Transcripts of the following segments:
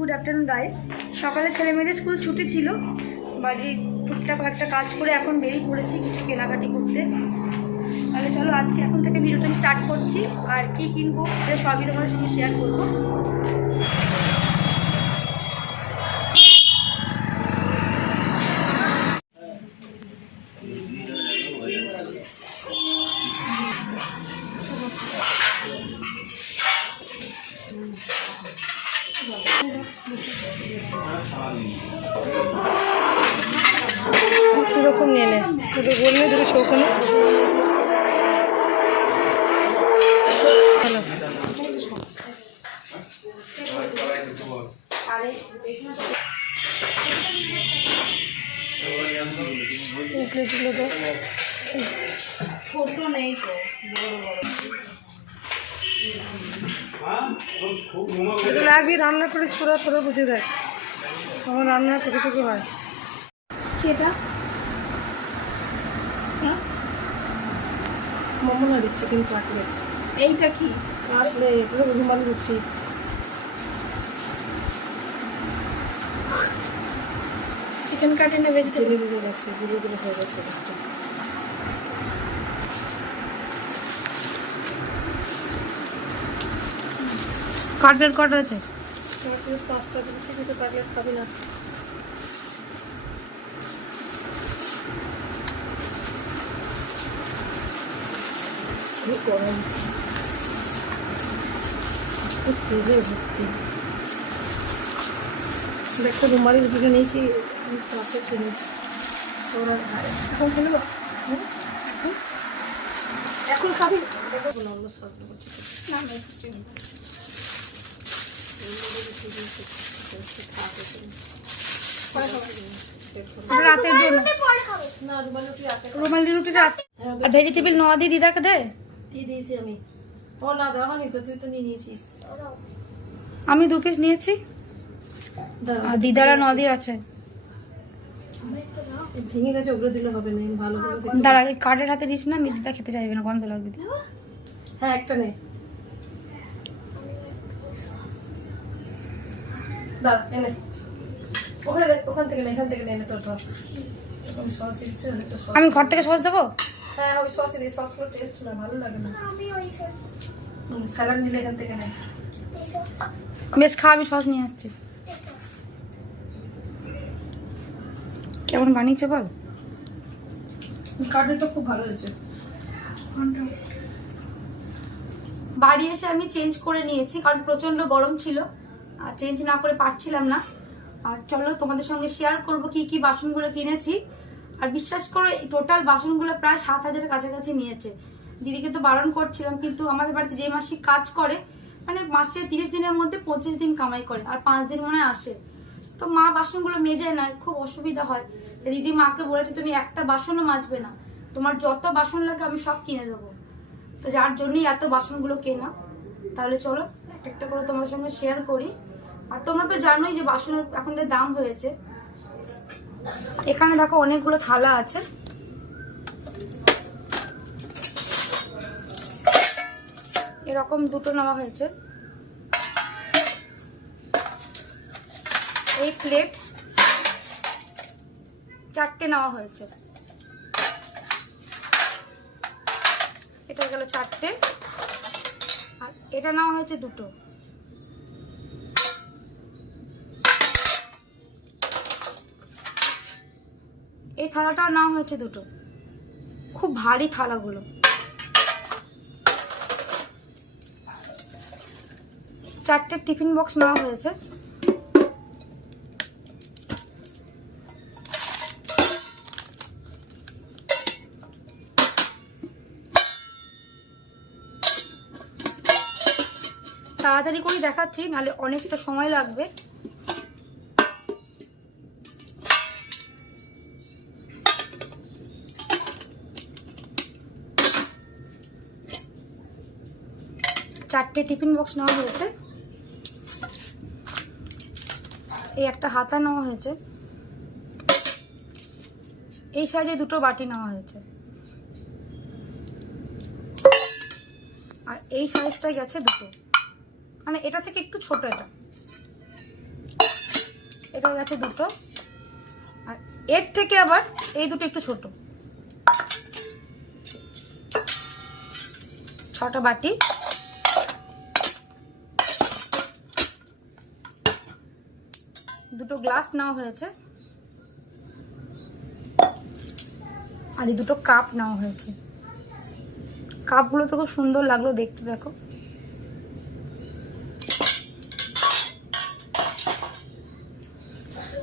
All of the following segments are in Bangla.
Good afternoon guys. সকালে ছেলে মেয়েদের স্কুল ছুটি ছিল, বাড়ির টুকটাক একটা কাজ করে এখন বেরিয়ে পড়েছি কিছু কেনাকাটি করতে। তাহলে চলো আজকে এখন থেকে ভিডিওটা আমি স্টার্ট করছি, আর কি কিনবো সেটা সবই তোমাদের সঙ্গে শেয়ার করবো। কীরকম নিয়ে নে, দুটো গোল নেই, দুটো শৌখানে। ভালো প্লেটগুলো তো ফটো নেই তো, এগুলো আগে রান্না করিস তোরা, তোরা বুঝে দেখ আমার রান্না কতটুকু হয়। কি এটা? মোমো না দিচ্ছি কিন্তু কাটলেট। এইটা কি? কাটলেট রুমালি রুটি। চিকেন কাটিং না ভেজিটেবল? গুলো গেছে, গুলো হয়ে গেছে। কাটলেট কটা আছে? কাটলেট 5টা দিচ্ছি, কিন্তু কাটলেট খাবি না। গরম তেলে ভর্তি। দেখো রুমালি রুটিটা নিয়েছি, পারফেক্ট জিনিস। তোরা এখন খেলো, এখন খাবি? অন্য সাজনা করছি না মেসেজটা নেই। রাতের জন্য না, রুমালি রুটি রাতে রুমালি রুটিটা আর ভেজিটেবল নোয়া দিয়ে দিদাকে দে। দিয়ে দিয়েছি আমি। ও না, দেওয়া হয়নি তো, তুই তো নিয়ে নিয়েছিস। আমি 2 পিস নিয়েছি, আর দিদারা নদীর আছে। ভেঙে গেছে, ওগুলো দিলে হবে না, ভালো করে। দাঁড়া, এই কার্ডের হাতে দিস না, দিদা খেতে চাইবে না, গন্ধ লাগবে। হ্যাঁ, একটা নে। দাঁড়া, এনে ওখানে ওখান থেকে নে, এখান থেকে নে, তোর ধর। আমি সস দিচ্ছি, অনেকটা সস। আমি ঘর থেকে সস দেবো? হ্যাঁ, ওই সসই দিই, সসগুলো টেস্ট না, ভালো লাগে না। স্যালাড নিলে এখান থেকে নে। বেশ খা, আমি সস নিয়ে আসছি। কেমন বানিয়েছে বল? কাটলেটটা খুব ভালো হয়েছে। বাড়ি এসে আমি চেঞ্জ করে নিয়েছি, কারণ প্রচন্ড গরম ছিল আর চেঞ্জ না করে পারছিলাম না। আর চলো তোমাদের সঙ্গে শেয়ার করব কি কি বাসনগুলো কিনেছি। আর বিশ্বাস করো, টোটাল বাসনগুলো প্রায় 7,000-এর কাছাকাছি নিয়েছে। দিদিকে তো বারণ করছিলাম, কিন্তু আমাদের বাড়িতে যে মাসি কাজ করে, মানে মাসে 30 দিনের মধ্যে 25 দিন কামাই করে, আর 5 দিন মনে হয় আসে। তো মা বাসনগুলো মেজে নেয়, খুব অসুবিধা হয়। দিদি মাকে বলেছে, তুমি একটা বাসনও মাজবে না, তোমার যত বাসন লাগে আমি সব কিনে দেবো। তো যার জন্যই এত বাসনগুলো কেনা। তাহলে চলো একটা একটা করে তোমাদের সঙ্গে শেয়ার করি। আর তোমরা তো জানোই যে বাসনের এখন যে দাম হয়েছে। এখানে দেখো অনেকগুলো থালা আছে। এরকম 2টো নেওয়া হয়েছে। এই প্লেট 4টে নেওয়া হয়েছে। এটা গেল 4টে, আর এটা নেওয়া হয়েছে 2টো। এই থালাটাও নেওয়া হয়েছে 2টো। খুব ভারী থালাগুলো। 4টে টিফিন বক্স নেওয়া হয়েছে। তাড়াতাড়ি করে দেখাচ্ছি, নাহলে অনেকটা সময় লাগবে। চারটে টিফিন বক্স নেওয়া হয়েছে। এই একটা হাতা নেওয়া হয়েছে। এই সাইজে 2টো বাটি নেওয়া হয়েছে। আর এই সাইজটা গেছে 2টো, মানে এটা থেকে একটু ছোট। এটা এটা হয়ে গেছে দুটো। আর এর থেকে আবার এই দুটো একটু ছোট, 6টা বাটি। দুটো গ্লাস নেওয়া হয়েছে, আর এই দুটো কাপ নেওয়া হয়েছে। কাপগুলো তো খুব সুন্দর লাগলো দেখতে, দেখো।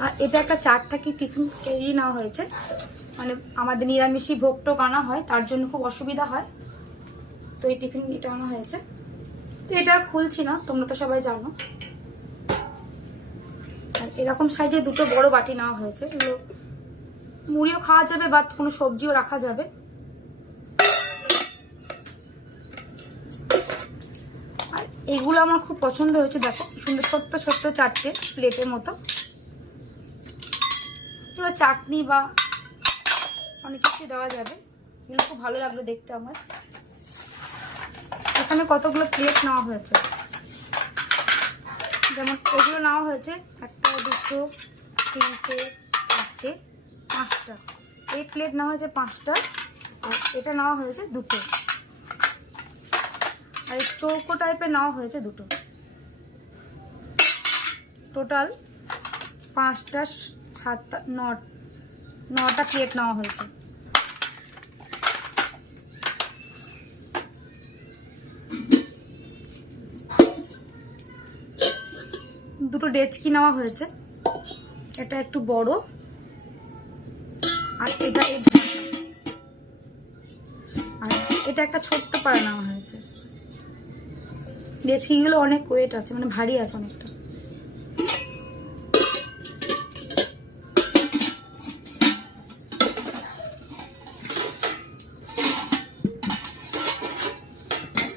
আর এটা একটা 4 থাকি টিফিন ক্যারি নেওয়া হয়েছে, মানে আমাদের নিরামিষই ভোগ টোক আনা হয়, তার জন্য খুব অসুবিধা হয়, তো এই টিফিন এটা আনা হয়েছে। তো এটা আর খুলছি না, তোমরা তো সবাই জানো। আর এরকম সাইজে দুটো বড় বাটি নেওয়া হয়েছে, এগুলো মুড়িও খাওয়া যাবে বা কোনো সবজিও রাখা যাবে। আর এগুলো আমার খুব পছন্দ হয়েছে, দেখো সুন্দর ছোট্ট ছোট্ট 4টে প্লেটের মতো। এগুলো চাটনি বা অনেক কিছু দেওয়া যাবে, এগুলো খুব ভালো লাগলো দেখতে আমার। এখানে কতগুলো প্লেট নেওয়া হয়েছে, যেমন এগুলো নেওয়া হয়েছে 1টা 2টো 3টে 4টে 5টা। এই প্লেট নেওয়া হয়েছে 5টা, আর এটা নেওয়া হয়েছে 2টো, আর এই চৌকো টাইপের নেওয়া হয়েছে 2টো। টোটাল 5টা 7টা 9টা প্লেট নেওয়া হয়েছে। দুটো ডেচকি নেওয়া হয়েছে, এটা একটু বড়, আর এটা আর এটা একটা ছোট্ট পাড়া নেওয়া হয়েছে। ডেচকিগুলো অনেক ওয়েট আছে, মানে ভারী আছে অনেকটা।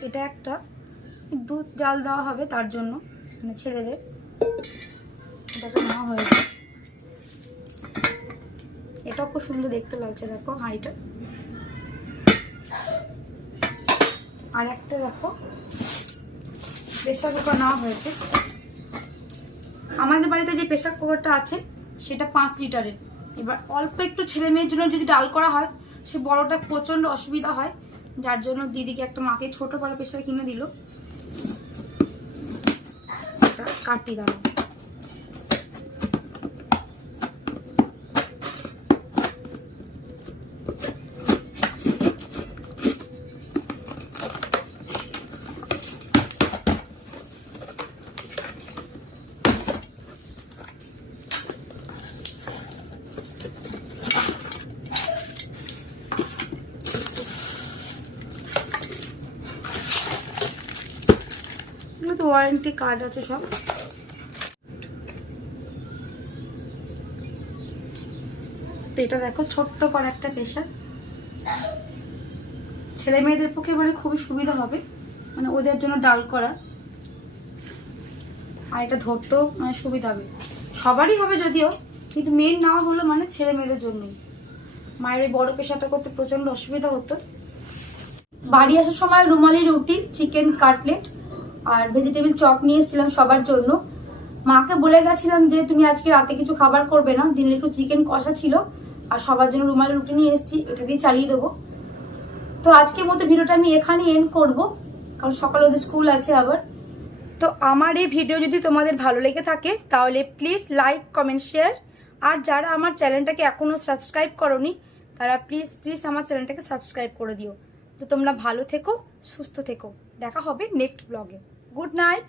এটা একটা দুধ জাল দেওয়া হবে তার জন্য, মানে ছেলেদের, এটাকে নেওয়া হয়েছে। এটাও খুব সুন্দর দেখতে লাগছে, দেখো হাঁড়িটা। আর একটা দেখো প্রেসার কুকার নেওয়া হয়েছে। আমাদের বাড়িতে যে প্রেসার কুকারটা আছে সেটা 5 লিটারের। এবার অল্প একটু ছেলে মেয়ের জন্য যদি ডাল করা হয়, সে বড়টা প্রচন্ড অসুবিধা হয়, যার জন্য দিদিকে একটা মাকে ছোট পালা প্রেসার কিনে দিল। কাটি দাও। তো ওয়ারেন্টি কার্ড আছে সব। তো এটা দেখো ছোট্ট করে একটা প্রেসার, ছেলে মেয়েদের পক্ষে মানে খুবই সুবিধা হবে, মানে ওদের জন্য ডাল করা। আর এটা ধরতেও মানে সুবিধা হবে, সবারই হবে যদিও, কিন্তু মেন নেওয়া হলো মানে ছেলে মেয়েদের জন্যই। মায়ের এই বড় প্রেসারটা করতে প্রচন্ড অসুবিধা হতো। বাড়ি আসার সময় রুমালি রুটি, চিকেন কাটলেট আর ভেজিটেবিল চপ নিয়ে এসেছিলাম সবার জন্য। মাকে বলে গেছিলাম যে তুমি আজকে রাতে কিছু খাবার করবে না, দিনে একটু চিকেন কষা ছিল, আর সবার জন্য রুমালি রুটি নিয়ে এসেছি, এটা দিয়ে চালিয়ে দেবো। তো আজকের মতো ভিডিওটা আমি এখানেই এন্ড করব, কারণ সকালে ওদের স্কুল আছে আবার। তো আমার এই ভিডিও যদি তোমাদের ভালো লেগে থাকে তাহলে প্লিজ লাইক কমেন্ট শেয়ার, আর যারা আমার চ্যানেলটাকে এখনও সাবস্ক্রাইব করোনি তারা প্লিজ আমার চ্যানেলটাকে সাবস্ক্রাইব করে দিও। তো তোমরা ভালো থেকো, সুস্থ থেকো, দেখা হবে নেক্সট ব্লগে। Good night.